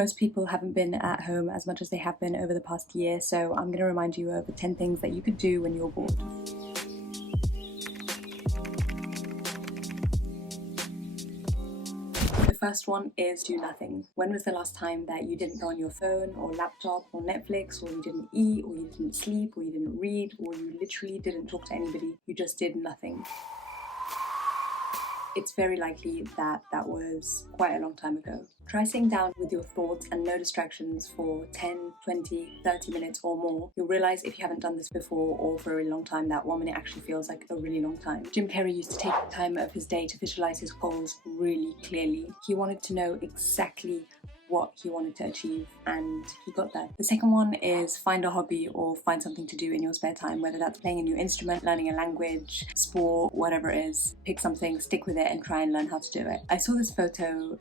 Most people haven't been at home as much as they have been over the past year, so I'm going to remind you of 10 things that you could do when you're bored. The first one is do nothing. When was the last time that you didn't go on your phone or laptop or Netflix, or you didn't eat, or you didn't sleep, or you didn't read, or you literally didn't talk to anybody? You just did nothing. It's very likely that that was quite a long time ago. Try sitting down with your thoughts and no distractions for 10, 20, 30 minutes or more. You'll realize if you haven't done this before or for a really long time that 1 minute actually feels like a really long time. Jim Carrey used to take time of his day to visualize his goals really clearly. He wanted to know exactly what he wanted to achieve, and he got there. The second one is find a hobby or find something to do in your spare time, whether that's playing a new instrument, learning a language, sport, whatever it is. Pick something, stick with it, and try and learn how to do it. I saw this photo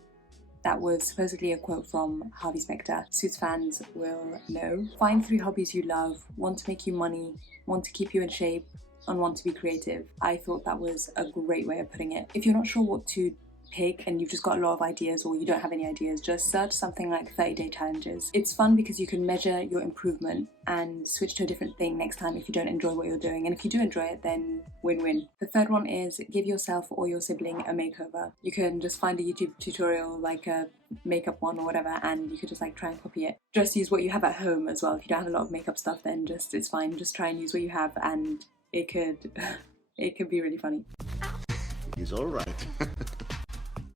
that was supposedly a quote from Harvey Specter. Suits fans will know. Find 3 hobbies you love, one to make you money, one to keep you in shape, and one to be creative. I thought that was a great way of putting it. If you're not sure what to pick and you've just got a lot of ideas, or you don't have any ideas, just search something like 30-day challenges. It's fun because you can measure your improvement and switch to a different thing next time if you don't enjoy what you're doing, and if you do enjoy it, then win-win. The third one is give yourself or your sibling a makeover. You can just find a YouTube tutorial, like a makeup one or whatever, and you could just like try and copy it. Just use what you have at home as well. If you don't have a lot of makeup stuff, then it's fine, just try and use what you have, and it could be really funny. He's all right.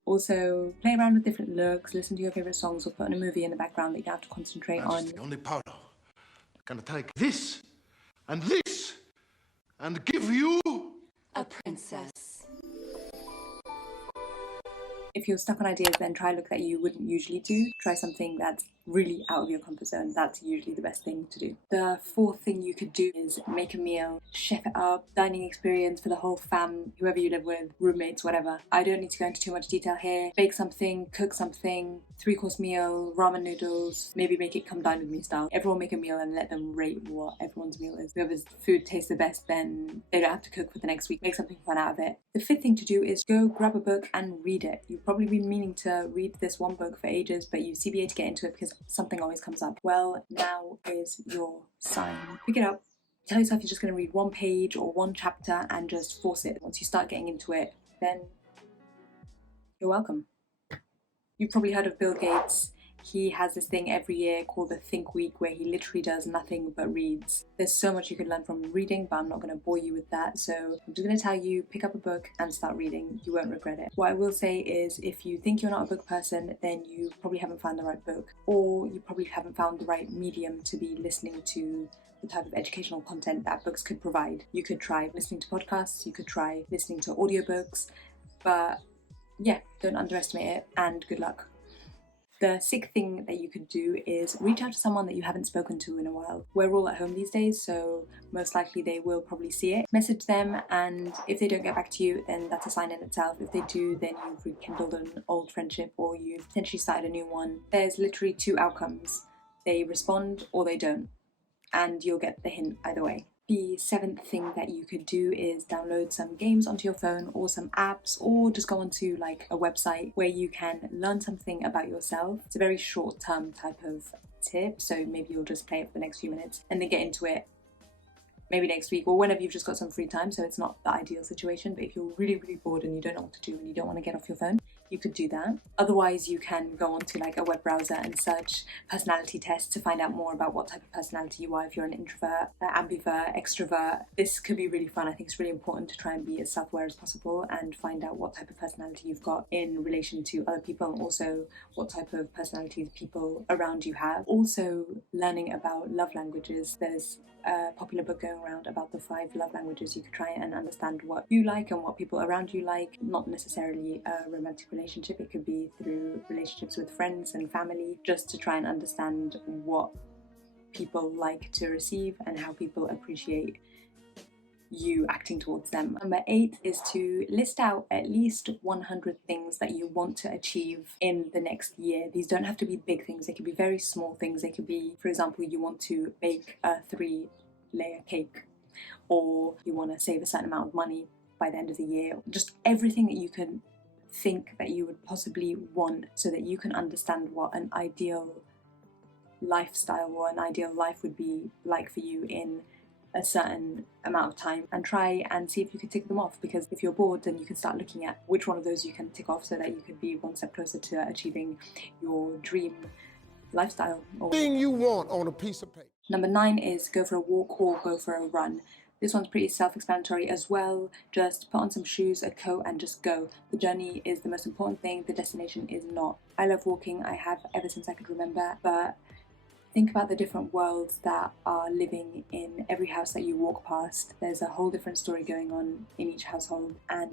Also, play around with different looks, listen to your favourite songs, or put on a movie in the background that you have to concentrate on. The only powder. I'm gonna take this and give you a princess. If you're stuck on ideas, then try a look that you wouldn't usually do. Try something that's really out of your comfort zone. That's usually the best thing to do. The fourth thing you could do is make a meal, chef it up, dining experience for the whole fam, whoever you live with, roommates, whatever. I don't need to go into too much detail here. Bake something, cook something, 3-course meal, ramen noodles, maybe make it come dine with me style. Everyone make a meal and let them rate what everyone's meal is. Whoever's food tastes the best, then they don't have to cook for the next week. Make something fun out of it. The fifth thing to do is go grab a book and read it. You've probably been meaning to read this one book for ages, but you CBA to get into it because something always comes up. Well, now is your sign. Pick it up. Tell yourself you're just going to read 1 page or 1 chapter and just force it. Once you start getting into it, then you're welcome. You've probably heard of Bill Gates. He has this thing every year called the Think Week, where he literally does nothing but reads. There's so much you could learn from reading, but I'm not going to bore you with that. So I'm just going to tell you, pick up a book and start reading. You won't regret it. What I will say is, if you think you're not a book person, then you probably haven't found the right book, or you probably haven't found the right medium to be listening to the type of educational content that books could provide. You could try listening to podcasts, you could try listening to audiobooks, but yeah, don't underestimate it, and good luck. The sixth thing that you could do is reach out to someone that you haven't spoken to in a while. We're all at home these days, so most likely they will probably see it. Message them, and if they don't get back to you, then that's a sign in itself. If they do, then you've rekindled an old friendship, or you've potentially started a new one. There's literally 2 outcomes. They respond or they don't, and you'll get the hint either way. The 7th thing that you could do is download some games onto your phone, or some apps, or just go onto like a website where you can learn something about yourself. It's a very short-term type of tip, so maybe you'll just play it for the next few minutes and then get into it maybe next week or whenever you've just got some free time. So it's not the ideal situation, but if you're really bored and you don't know what to do and you don't want to get off your phone, you could do that. Otherwise, you can go onto like a web browser and search personality tests to find out more about what type of personality you are, if you're an introvert, ambivert, extrovert. This could be really fun. I think it's really important to try and be as self-aware as possible and find out what type of personality you've got in relation to other people, and also what type of personalities people around you have. Also, learning about love languages. There's a popular book going around about the 5 love languages. You could try and understand what you like and what people around you like. Not necessarily a romantic relationship, it could be through relationships with friends and family, just to try and understand what people like to receive and how people appreciate you acting towards them. Number 8 is to list out at least 100 things that you want to achieve in the next year. These don't have to be big things, they could be very small things. They could be, for example, you want to bake a 3-layer cake, or you want to save a certain amount of money by the end of the year. Just everything that you can think that you would possibly want so that you can understand what an ideal lifestyle or an ideal life would be like for you in a certain amount of time, and try and see if you could tick them off, because if you're bored then you can start looking at which one of those you can tick off so that you could be one step closer to achieving your dream lifestyle or Thing you want on a piece of paper. Number 9 is go for a walk or go for a run. This one's pretty self-explanatory as well. Just put on some shoes, a coat, and just go. The journey is the most important thing, the destination is not. I love walking, I have ever since I could remember, but think about the different worlds that are living in every house that you walk past. There's a whole different story going on in each household, and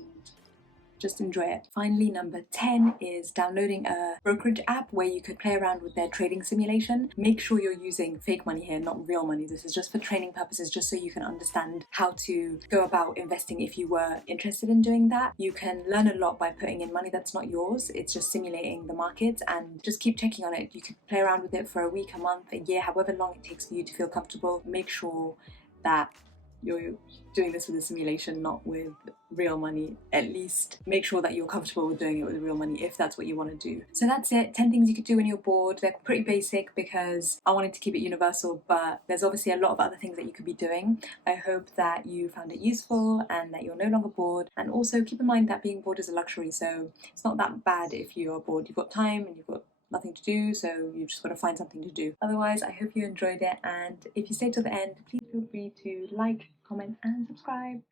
just enjoy it. Finally, number 10 is downloading a brokerage app where you could play around with their trading simulation. Make sure you're using fake money here, not real money. This is just for training purposes, just so you can understand how to go about investing if you were interested in doing that. You can learn a lot by putting in money that's not yours. It's just simulating the markets, and just keep checking on it. You could play around with it for a week, a month, a year, however long it takes for you to feel comfortable. Make sure that you're doing this with a simulation, not with real money. At least make sure that you're comfortable with doing it with real money if that's what you want to do. So that's it, 10 things you could do when you're bored. They're pretty basic because I wanted to keep it universal, but there's obviously a lot of other things that you could be doing. I hope that you found it useful and that you're no longer bored. And also keep in mind that being bored is a luxury, so it's not that bad if you're bored. You've got time and you've got nothing to do, so you just got to find something to do. Otherwise, I hope you enjoyed it, and if you stayed till the end, please feel free to like, comment and subscribe.